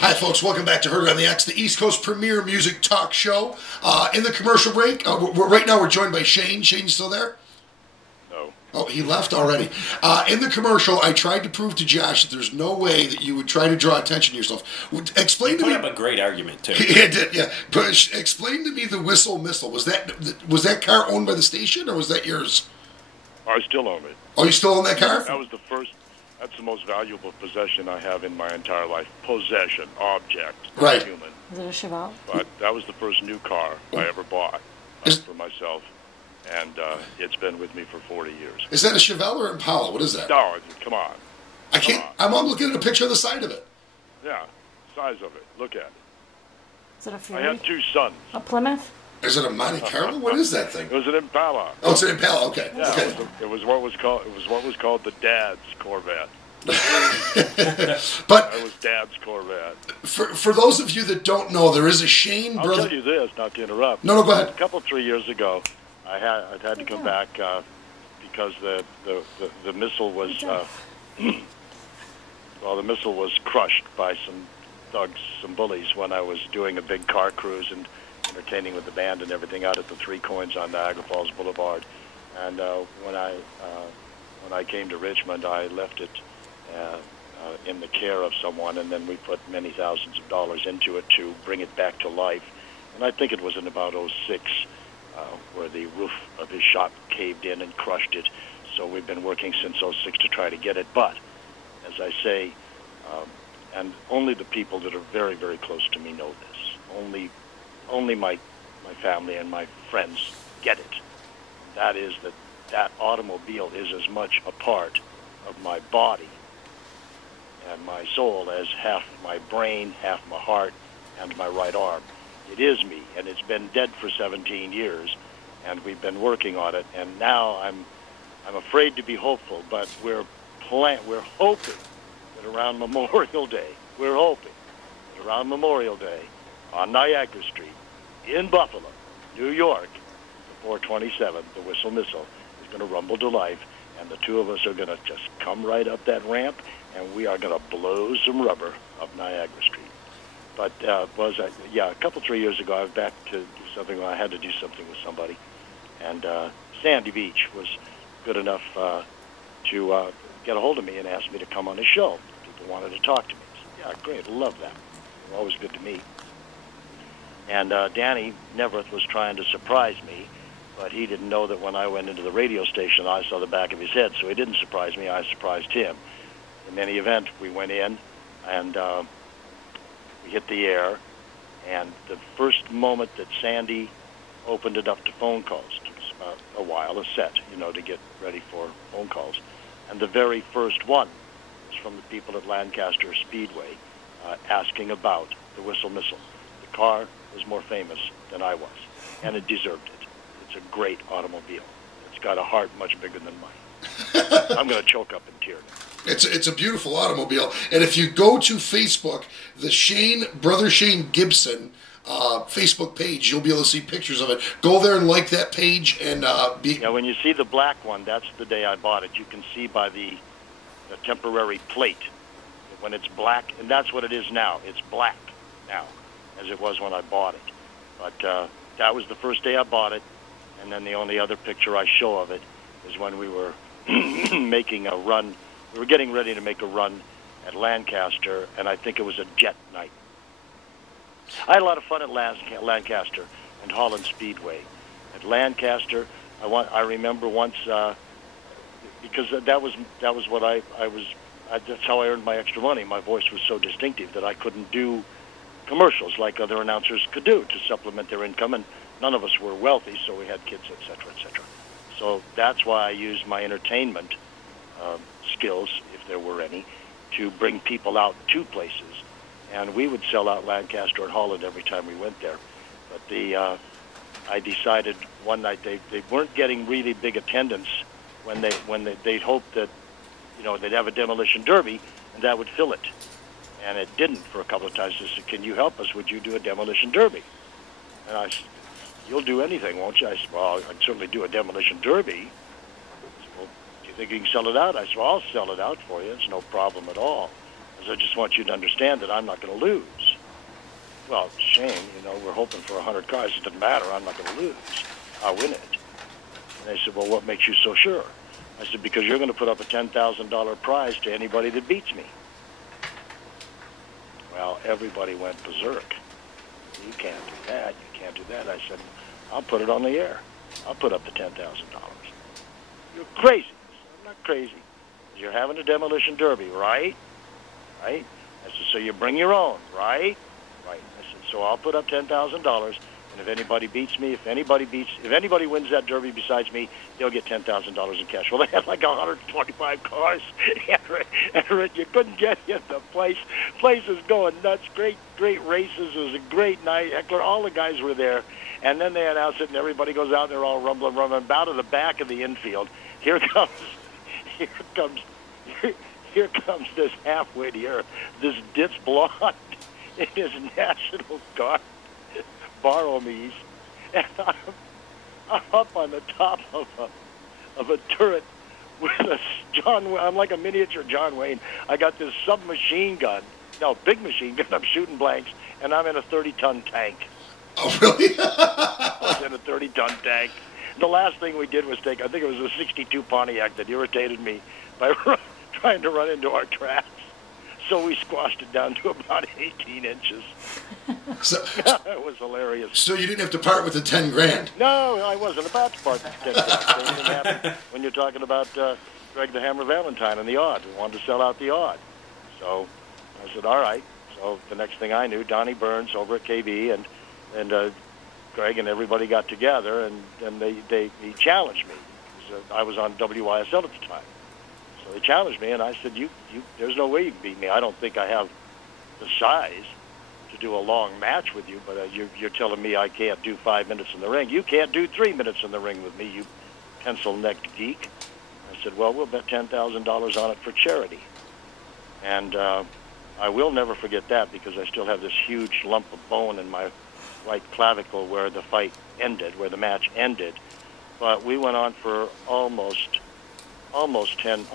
Hi, folks. Welcome back to Heard on the X, the East Coast premier music talk show. In the commercial break, right now we're joined by Shane. Shane, you still there? No. Oh, he left already. In the commercial, I tried to prove to Josh that there's no way that you would try to draw attention to yourself. Explain to me. Put up a great argument too. Yeah, did, yeah. But explain to me the Whistle Missile. Was that car owned by the station or was that yours? I still own it. Oh, you still own that car? That was the first. That's the most valuable possession I have in my entire life. Possession, object, Right. human. Is it a Chevelle? But that was the first new car I ever bought for myself, and it's been with me for 40 years. Is that a Chevelle or Impala? What is that? No, come on. I can't. I'm looking at a picture of the side of it. Yeah, size of it. Look at it. Is it a I Fury? have two sons. A Plymouth? Is it a Monte Carlo? What is that thing? It was an Impala. Oh, it's an Impala. Okay. Yeah, Okay. it was what was called the Dad's Corvette. But That was Dad's Corvette. for those of you that don't know, there is a Shane I'll brother. tell you this, not to interrupt. No, go ahead. A couple, 3 years ago, I'd had to come back because the missile was the missile was crushed by some thugs, some bullies, when I was doing a big car cruise and entertaining with the band and everything out at the Three Coins on Niagara Falls Boulevard. And when I came to Richmond, I left it in the care of someone, and then we put many thousands of dollars into it to bring it back to life. And I think it was in about '06 where the roof of his shop caved in and crushed it. So we've been working since '06 to try to get it. But, as I say, and only the people that are very, very close to me know this. Only my family and my friends get it. That is that automobile is as much a part of my body and my soul as half my brain, half my heart, and my right arm. It is me, and it's been dead for 17 years, and we've been working on it. And now I'm afraid to be hopeful, but we're hoping that around Memorial Day, on Niagara Street, in Buffalo, New York, the 427, the Whistle Missile is going to rumble to life, and the two of us are going to just come right up that ramp, and we are going to blow some rubber up Niagara Street. But a couple, 3 years ago, I was back to do something. I had to do something with somebody, and Sandy Beach was good enough to get a hold of me and ask me to come on his show. People wanted to talk to me. I said, yeah, great, love that. They're always good to meet. And Danny Neverth was trying to surprise me, but he didn't know that when I went into the radio station, I saw the back of his head, so he didn't surprise me. I surprised him. In any event, we went in, and we hit the air, and the first moment that Sandy opened it up to phone calls, it took us a while, a set, to get ready for phone calls, and the very first one was from the people at Lancaster Speedway asking about the Whistle Missile. The car was more famous than I was, and it deserved it. It's a great automobile. It's got a heart much bigger than mine. I'm going to choke up in tears. It's a beautiful automobile, and if you go to Facebook, the Brother Shane Gibson Facebook page, you'll be able to see pictures of it. Go there and like that page, and Yeah, when you see the black one, that's the day I bought it. You can see by the temporary plate when it's black, and that's what it is now. It's black now, as it was when I bought it. But that was the first day I bought it, and then the only other picture I show of it is when we were making a run. We were getting ready to make a run at Lancaster, and I think it was a jet night. I had a lot of fun at Lancaster and Holland Speedway. At Lancaster, I remember once because that was what I was. That's how I earned my extra money. My voice was so distinctive that I couldn't do commercials like other announcers could do to supplement their income, and none of us were wealthy, so we had kids, etc., etc. So that's why I used my entertainment skills, if there were any, to bring people out to places. And we would sell out Lancaster and Holland every time we went there. But I decided one night they weren't getting really big attendance when they'd hoped that they'd have a demolition derby and that would fill it. And it didn't for a couple of times. I said, can you help us? Would you do a demolition derby? And I said, you'll do anything, won't you? I said, well, I'd certainly do a demolition derby. He said, well, do you think you can sell it out? I said, well, I'll sell it out for you. It's no problem at all. because I just want you to understand that I'm not going to lose. Well, Shane, we're hoping for 100 cars. It doesn't matter. I'm not going to lose. I'll win it. And they said, well, what makes you so sure? I said, because you're going to put up a $10,000 prize to anybody that beats me. Well, everybody went berserk. You can't do that. You can't do that. I said, I'll put it on the air. I'll put up the $10,000. You're crazy. I'm not crazy. You're having a demolition derby, right? Right? I said, so you bring your own, right? Right. I said, so I'll put up $10,000, and if anybody beats me, if anybody wins that derby besides me, they'll get $10,000 in cash. Well, they had like 125 cars, and you couldn't get in the place. Place was going nuts. Great races. It was a great night. Heckler, all the guys were there, and then they announced it, and everybody goes out, and they're all rumbling. About to the back of the infield. Here comes this half-wit this ditz blonde in his National Guard Barromies, and I'm up on the top of a turret with a I'm like a miniature John Wayne. I got this submachine gun, big machine gun. I'm shooting blanks, and I'm in a 30-ton tank. Oh, really? I was in a 30-ton tank. The last thing we did was I think it was a 62 Pontiac that irritated me by trying to run into our tracks. So we squashed it down to about 18 inches. So, it was hilarious. So you didn't have to part with the 10 grand? No, I wasn't about to part with the 10 grand. Same thing happened when you're talking about Greg the Hammer Valentine and the odd. We wanted to sell out the odd. So I said, all right. So the next thing I knew, Donnie Burns over at KB and Greg and everybody got together, and he challenged me. I was on WYSL at the time. So they challenged me, and I said, there's no way you can beat me. I don't think I have the size to do a long match with you, but you're telling me I can't do 5 minutes in the ring. You can't do 3 minutes in the ring with me, you pencil-necked geek. I said, well, we'll bet $10,000 on it for charity. And I will never forget that, because I still have this huge lump of bone in my right clavicle where the fight ended, where the match ended. But we went on for almost 10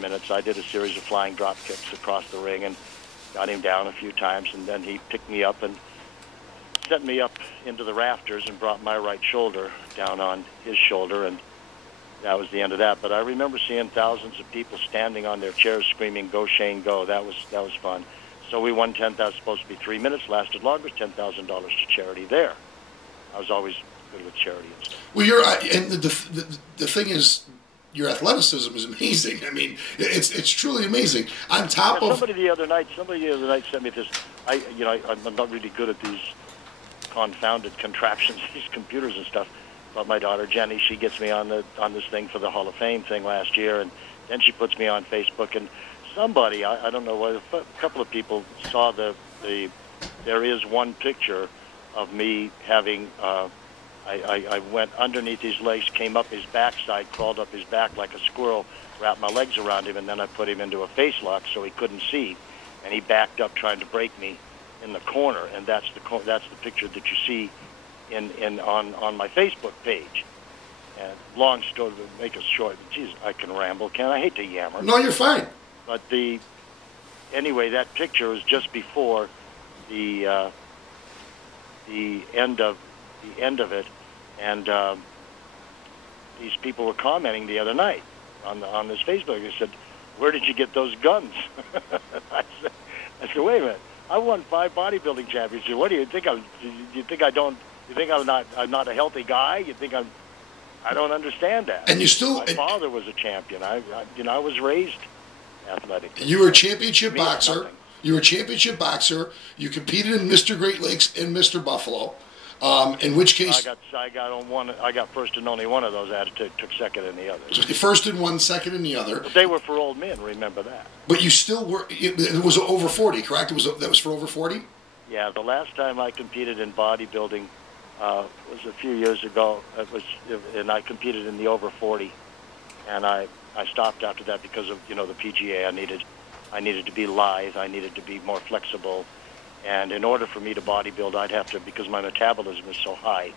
minutes. I did a series of flying drop kicks across the ring and got him down a few times, and then he picked me up and sent me up into the rafters and brought my right shoulder down on his shoulder, and that was the end of that. But I remember seeing thousands of people standing on their chairs screaming, "Go Shane, go!" That was fun. So we won 10,000. Supposed to be 3 minutes, lasted longer. $10,000 to charity. There, I was always good with charity and stuff. Well, and the thing is, your athleticism is amazing. I mean, it's truly amazing. On top of somebody the other night sent me this. I'm not really good at these confounded contraptions, these computers and stuff. But my daughter Jenny, she gets me on this thing for the Hall of Fame thing last year, and then she puts me on Facebook. And somebody, I don't know whether a couple of people saw there is one picture of me having. I went underneath his legs, came up his backside, crawled up his back like a squirrel, wrapped my legs around him, and then I put him into a face lock so he couldn't see, and he backed up trying to break me in the corner, and that's the picture that you see on my Facebook page. And long story to make it short, geez, I can ramble, I hate to yammer. No, you're fine. But anyway, that picture was just before the end of it, and these people were commenting the other night on this Facebook. They said, "Where did you get those guns?" I said, "Wait a minute! I won 5 bodybuilding championships. What do you think? You think I don't? You think I'm not a healthy guy? You think I don't understand that." And you still. My father was a champion. I was raised athletic. You were a championship boxer. You were a championship boxer. You competed in Mr. Great Lakes and Mr. Buffalo. In which case, I got first in only one of those. I took second in the other. So first in one, second in the other. But they were for old men. Remember that. But you still were. It was over 40, correct? That was for over 40. Yeah, the last time I competed in bodybuilding was a few years ago. And I competed in the over 40, and I stopped after that because of the PGA. I needed to be lithe. I needed to be more flexible. And in order for me to bodybuild, I'd have to, because my metabolism is so high,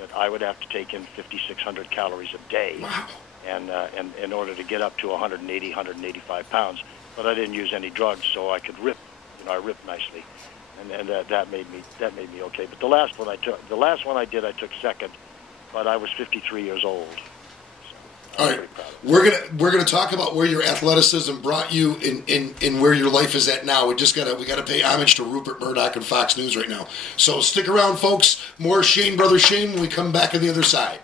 that I would have to take in 5,600 calories a day. Wow. And in order to get up to 180, 185 pounds. but I didn't use any drugs, so I could rip. I ripped nicely, and that made me okay. But the last one I did, I took second, but I was 53 years old. So all right, we're gonna talk about where your athleticism brought you in where your life is at now. We gotta pay homage to Rupert Murdoch and Fox News right now. So stick around, folks. More Brother Shane when we come back on the other side.